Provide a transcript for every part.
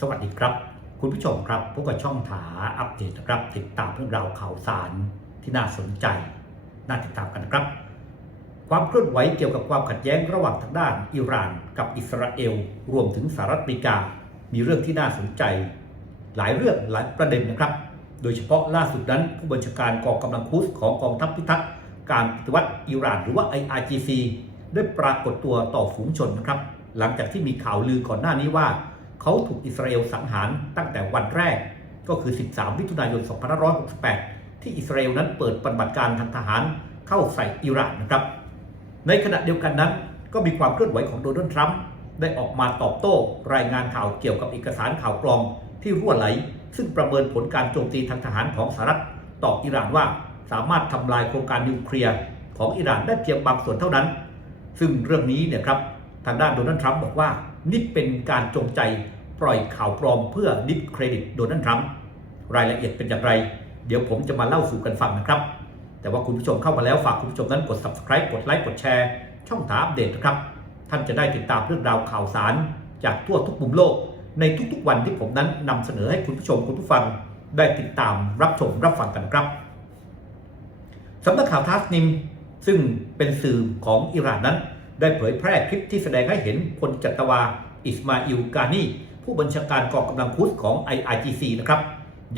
สวัสดีครับ คุณผู้ชมครับพบกับช่องถาอัปเดตนะครับ ติดตามเรื่องราวข่าวสารที่น่าสนใจ น่าติดตามกันนะครับ ความเคลื่อนไหวเกี่ยวกับความขัดแย้งระหว่างทางด้านอิหร่านกับอิสราเอล รวมถึงสหรัฐอเมริกา มีเรื่องที่น่าสนใจ หลายเรื่องหลายประเด็นนะครับ โดยเฉพาะล่าสุดนั้น ผู้บัญชาการกองกำลังคุสของกองทัพพิทักษ์การปฏิวัติอิหร่าน หรือว่า IRGC ได้ปรากฏตัวต่อฝูงชนนะครับ หลังจากที่มีข่าวลือก่อนหน้านี้ว่า เขาถูกอิสราเอลสังหารตั้งแต่วันแรกก็คือ 13 มิถุนายน 2568 ที่อิสราเอลนั้นเปิดปฏิบัติการทางทหารเข้าใส่อิหร่านนะครับ ในขณะเดียวกันนั้นก็มีความเคลื่อนไหวของโดนัลด์ทรัมป์ได้ออกมาตอบโต้รายงานข่าวเกี่ยวกับเอกสารข่าวกรองที่รั่วไหล ซึ่งประเมินผลการโจมตีทางทหารของสหรัฐต่ออิหร่านว่าสามารถทำลายโครงการนิวเคลียร์ของอิหร่านได้เพียงบางส่วนเท่านั้น ซึ่งเรื่องนี้เนี่ยครับทางด้านโดนัลด์ทรัมป์บอกว่า นี่เป็นการจงใจปล่อยข่าวปลอมเพื่อดิสเครดิตโดนัลด์ทรัมป์รายละเอียดเป็นอย่างไร เดี๋ยวผมจะมาเล่าสู่กันฟังนะครับ แต่ว่าคุณผู้ชมเข้ามาแล้วฝากคุณผู้ชมนั้นกด subscribe กดไลค์กดแชร์ ช่องถามอัปเดตนะครับ ท่านจะได้ติดตามเรื่องราวข่าวสาร จากทั่วทุกมุมโลก ในทุกๆวันที่ผมนั้นนำเสนอให้คุณผู้ชมคุณผู้ฟัง ได้ติดตามรับชมรับฟังกันครับสำนักข่าวทัสนิมซึ่งเป็นสื่อของอิหร่านนั้น ได้เผยแพร่คลิปที่แสดงให้เห็นพลจัตวา อิสมาอิลกานีผู้บัญชาการกองกำลังคุสของ IRGC นะครับ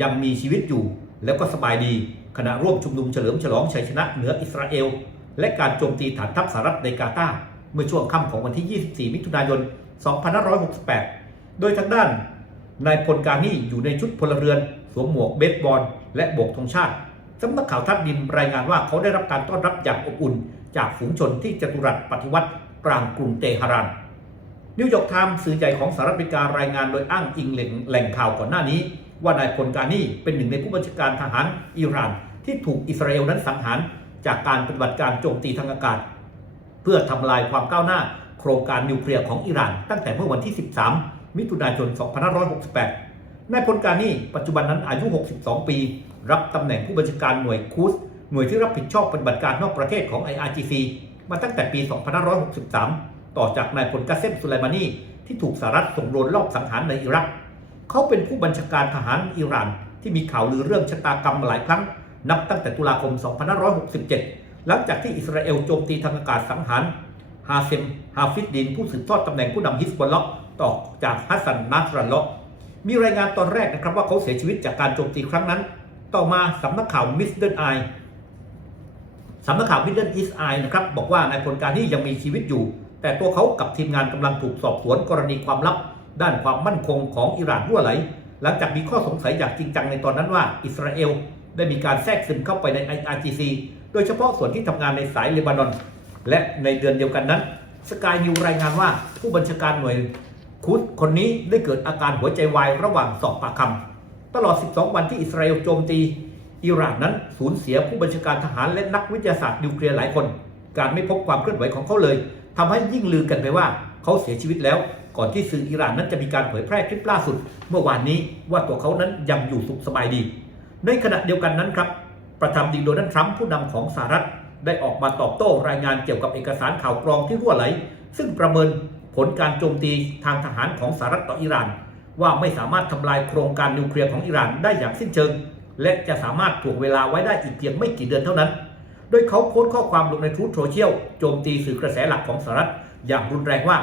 ยังมีชีวิตอยู่แล้วก็สบายดีขณะร่วมชุมนุมเฉลิมฉลองชัยชนะเหนืออิสราเอล และการโจมตีฐานทัพสหรัฐในกาตาร์เมื่อช่วงค่ำของวันที่ 24 มิถุนายน 2568 โดยทางด้านนายพลกานีอยู่ในชุดพลเรือน สวมหมวกเบสบอลและโบกธงชาติสำนักข่าวทัพดินรายงานว่าเขาได้รับการต้อนรับอย่างอบอุ่น จากฝูงชนที่จตุรัสปฏิวัติกลางกรุงเตหะรานนิวยอร์กไทม์สื่อใหญ่ของสหรัฐอเมริการายงานโดยอ้างอิงแหล่งแหล่งข่าวก่อนหน้านี้ ว่านายพลกานีเป็นหนึ่งในผู้บัญชาการทหารอิหร่าน ที่ถูกอิสราเอลนั้นสังหารจากการปฏิบัติการโจมตีทางอากาศ เพื่อทำลายความก้าวหน้า โครงการนิวเคลียร์ของอิหร่าน ตั้งแต่เมื่อวันที่ 13 มิถุนายน 2568นายพลกานีปัจจุบันนั้นอายุ 62 ปี รับตำแหน่งผู้บัญชาการหน่วยคูส หน่วยที่รับผิดชอบปฏิบัติการนอกประเทศของ IRGC มาตั้งแต่ปี 2563 ต่อจากนายพลกาเซมสุไลมานีที่ถูกสหรัฐส่งโดรนรอบสังหารในอิรัก เขาเป็นผู้บัญชาการทหารอิหร่าน ที่มีข่าวลือเรื่องชะตากรรมมาหลายครั้ง นับตั้งแต่ตุลาคม 2567 หลังจากที่อิสราเอลโจมตีทางอากาศสังหารฮาเซม ฮาฟิดดิน ผู้สืบทอดตำแหน่งผู้นำฮิสบอลเลาะห์ต่อจากฮัสซันนัสรัลเลาะห์มีรายงานตอนแรกนะครับว่าเขาเสียชีวิตจากการโจมตีครั้งนั้น ต่อมาสำนักข่าวมิสเดิลไอ สำนักข่าวมิดเดิลอีสไอนะครับบอกว่านายพลการที่ยังมีชีวิตอยู่ แต่ตัวเขากับทีมงานกำลังถูกสอบสวนกรณีความลับ ด้านความมั่นคงของอิหร่านรั่วไหล หลังจากมีข้อสงสัยอย่างจริงจังในตอนนั้นว่าอิสราเอลได้มีการแทรกซึมเข้าไปใน IRGC โดยเฉพาะส่วนที่ทำงานในสายเลบานอน และในเดือนเดียวกันนั้นสกายนิวรายงานว่าผู้บัญชาการหน่วยคุดคนนี้ได้เกิดอาการหัวใจวายระหว่างสอบปากคำตลอด 12 วันที่อิสราเอลโจมตี อิหร่านนั้นสูญเสียผู้บัญชาการทหารและนักวิทยาศาสตร์นิวเคลียร์หลายคน การไม่พบความเคลื่อนไหวของเขาเลยทำให้ยิ่งลือกันไปว่าเขาเสียชีวิตแล้ว ก่อนที่สื่ออิหร่านนั้นจะมีการเผยแพร่คลิปล่าสุด เมื่อวานนี้ว่าตัวเขานั้นยังอยู่สุขสบายดี ในขณะเดียวกันนั้นครับ ประธานาธิบดีโดนัลด์ทรัมป์ผู้นำของสหรัฐ ได้ออกมาตอบโต้รายงานเกี่ยวกับเอกสารข่าวกรองที่รั่วไหล ซึ่งประเมินผลการโจมตีทางทหารของสหรัฐต่ออิหร่าน ว่าไม่สามารถทำลายโครงการนิวเคลียร์ของอิหร่านได้อย่างสิ้นเชิง และจะสามารถถ่วงเวลาไว้ได้อีกเพียงไม่กี่เดือนเท่านั้น โดยเขาโพสต์ข้อความลงในทูตโซเชียลโจมตีสื่อกระแสหลักของสหรัฐอย่างรุนแรงว่า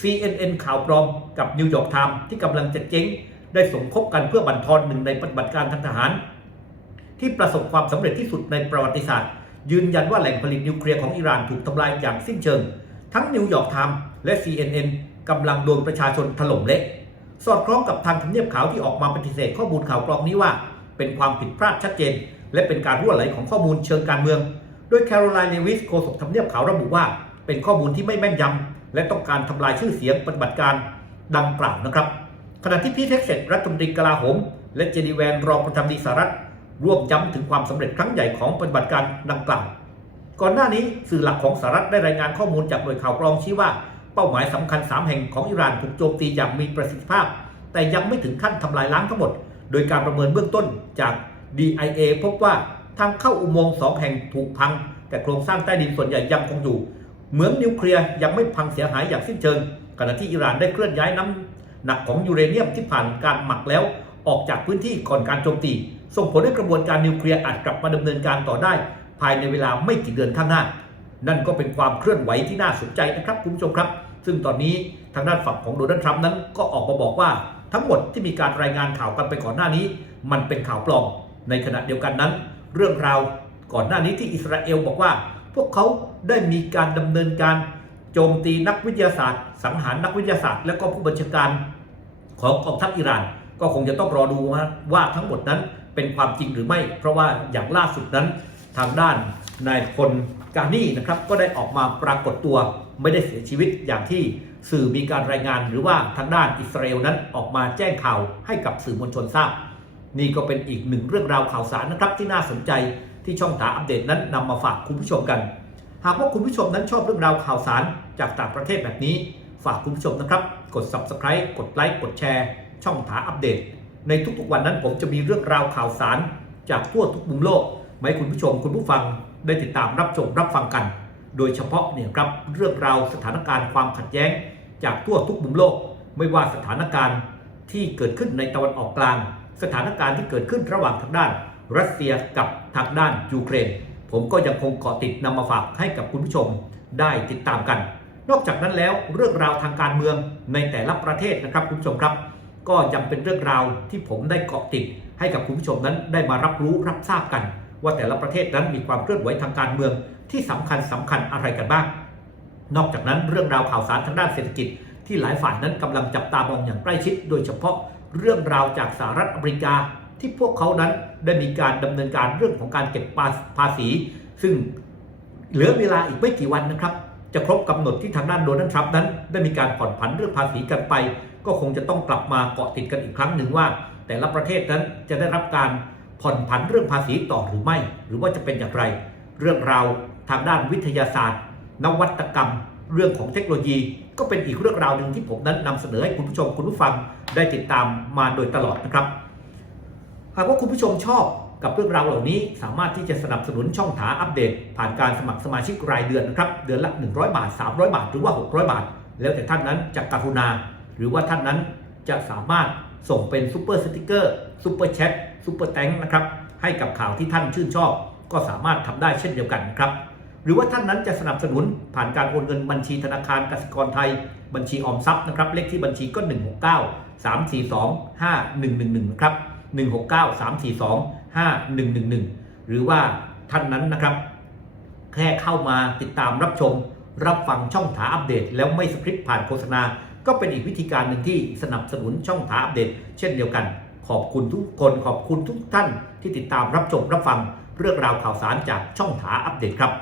CNN ข่าวปลอมกับนิวยอร์กไทม์ที่กำลังจะเจ๊งได้สมคบกันเพื่อบั่นทอนหนึ่งในปฏิบัติการทางทหาร ที่ประสบความสำเร็จที่สุดในประวัติศาสตร์ ยืนยันว่าแหล่งผลิตนิวเคลียร์ของอิหร่านถูกทำลายอย่างสิ้นเชิง ทั้งนิวยอร์กไทม์และ CNN กำลังโดนประชาชนถล่มเละสอดคล้องกับทางทำเนียบขาวที่ออกมาปฏิเสธข้อมูลข่าวกรองนี้ว่า เป็นความผิดพลาดชัดเจน และเป็นการรั่วไหลของข้อมูลเชิงการเมือง โดยแคโรไลน์เลวิสโฆษกทำเนียบขาวระบุว่า เป็นข้อมูลที่ไม่แม่นยำ และต้องการทำลายชื่อเสียงปฏิบัติการดังกล่าวนะครับ ขณะที่พีเท็กเซตรัฐมนตรีกลาโหม และเจนีแวนรองประธานาธิบดีสหรัฐร่วมย้ำถึงความสำเร็จครั้งใหญ่ของปฏิบัติการดังกล่าว ก่อนหน้านี้สื่อหลักของสหรัฐได้รายงานข้อมูลจากหน่วยข่าวกรองชี้ว่าเป้าหมายสำคัญ 3 แห่งของอิหร่านถูกโจมตีอย่างมีประสิทธิภาพ แต่ยังไม่ถึงขั้นทำลายล้างทั้งหมด โดยการประเมินเบื้องต้นจาก DIA พบว่าทางเข้าอุโมงค์สองแห่งถูกพัง แต่โครงสร้างใต้ดินส่วนใหญ่ยังคงอยู่ เหมืองนิวเคลียร์ยังไม่พังเสียหายอย่างสิ้นเชิง ขณะที่อิหร่านได้เคลื่อนย้ายน้ำหนักของยูเรเนียมที่ผ่านการหมักแล้วออกจากพื้นที่ก่อนการโจมตี ส่งผลให้กระบวนการนิวเคลียร์อาจกลับมาดำเนินการต่อได้ ภายในเวลาไม่กี่เดือนข้างหน้า นั่นก็เป็นความเคลื่อนไหวที่น่าสนใจนะครับคุณผู้ชมครับ ซึ่งตอนนี้ทางด้านฝั่งของโดนัลด์ทรัมป์นั้นก็ออกมาบอกว่า ทั้งหมดที่มีการรายงานข่าวกันไปก่อนหน้านี้ มันเป็นข่าวปลอม ในขณะเดียวกันนั้น เรื่องราวก่อนหน้านี้ที่อิสราเอลบอกว่า พวกเขาได้มีการดำเนินการโจมตีนักวิทยาศาสตร์ สังหารนักวิทยาศาสตร์ และก็ผู้บัญชาการของกองทัพอิหร่าน ก็คงจะต้องรอดูว่าทั้งหมดนั้นเป็นความจริงหรือไม่ เพราะว่าอย่างล่าสุดนั้นทางด้านนายพลกานี่นะครับก็ได้ออกมาปรากฏตัวไม่ได้เสียชีวิตอย่างที่ สื่อมีการรายงานหรือว่าทางด้านอิสราเอลนั้นออกมาแจ้งข่าวให้กับสื่อมวลชนทราบ นี่ก็เป็นอีกหนึ่งเรื่องราวข่าวสารนะครับที่น่าสนใจที่ช่องถาอัปเดตนั้นนำมาฝากคุณผู้ชมกัน หากว่าคุณผู้ชมนั้นชอบเรื่องราวข่าวสารจากต่างประเทศแบบนี้ ฝากคุณผู้ชมนะครับ กด subscribe กดไลค์กดแชร์ ช่องถาอัปเดต ในทุกๆวันนั้นผมจะมีเรื่องราวข่าวสาร จากทั่วทุกมุมโลกมาให้คุณผู้ชมคุณผู้ฟังได้ติดตามรับชมรับฟังกัน โดยเฉพาะเนี่ยครับเรื่องราวสถานการณ์ความขัดแย้ง จากทั่วทุกมุมโลก ไม่ว่าสถานการณ์ที่เกิดขึ้นในตะวันออกกลาง สถานการณ์ที่เกิดขึ้นระหว่างทางด้าน รัสเซียกับทางด้านยูเครน ผมก็ยังคงเกาะติดนำมาฝากให้กับคุณผู้ชมได้ติดตามกัน นอกจากนั้นแล้วเรื่องราวทางการเมืองในแต่ละประเทศนะครับคุณผู้ชมครับ ก็ยังเป็นเรื่องราวที่ผมได้เกาะติดให้กับคุณผู้ชมนั้นได้มารับรู้รับทราบกัน ว่าแต่ละประเทศนั้นมีความเคลื่อนไหวทางการเมืองที่สำคัญสำคัญอะไรกันบ้าง นอกจากนั้นเรื่องราวข่าวสารทางด้านเศรษฐกิจ ที่หลายฝ่ายนั้นกำลังจับตามองอย่างใกล้ชิด โดยเฉพาะเรื่องราวจากสหรัฐอเมริกา ที่พวกเขานั้นได้มีการดำเนินการเรื่องของการเก็บภาษี ซึ่งเหลือเวลาอีกไม่กี่วันนะครับ จะครบกำหนดที่ทางด้านโดนัลด์ทรัมป์นั้น ได้มีการผ่อนผันเรื่องภาษีกันไป ก็คงจะต้องกลับมาเกาะติดกันอีกครั้งหนึ่งว่า แต่ละประเทศนั้นจะได้รับการ ผ่อนผันเรื่องภาษีต่อหรือไม่ หรือว่าจะเป็นอย่างไร เรื่องราวทางด้านวิทยาศาสตร์ นวัตกรรม เรื่องของเทคโนโลยี ก็เป็นอีกเรื่องราวหนึ่งที่ผมนั้นนำเสนอให้คุณผู้ชมคุณผู้ฟังได้ติดตามมาโดยตลอดนะครับ หากว่าคุณผู้ชมชอบกับเรื่องราวเหล่านี้สามารถที่จะสนับสนุนช่องถาอัปเดต ผ่านการสมัครสมาชิกรายเดือนนะครับ เดือนละ 100 บาท 300 บาท หรือว่า 600 บาท แล้วแต่ท่านนั้นจะกรุณา หรือว่าท่านนั้น จะสามารถส่งเป็นซูเปอร์สติกเกอร์ซูเปอร์แชทซูเปอร์แตงนะครับให้กับข่าวที่ท่านชื่นชอบ ก็สามารถทำได้เช่นเดียวกันครับ หรือว่าท่านนั้นจะสนับสนุนผ่านการโอนเงินบัญชีธนาคารกสิกรไทย บัญชีออมทรัพย์นะครับ เลขที่บัญชีก็ 169 342 5111นะครับ169 342 5111 หรือว่าท่านนั้นนะครับ แค่เข้ามาติดตามรับชม รับฟังช่องถาอัปเดต แล้วไม่สคริปต์ผ่านโฆษณา ก็เป็นอีกวิธีการหนึ่งที่สนับสนุนช่องถาอัปเดต เช่นเดียวกัน ขอบคุณทุกคนขอบคุณทุกท่านที่ติดตามรับชมรับฟังเรื่องราวข่าวสารจากช่องถาอัปเดตครับ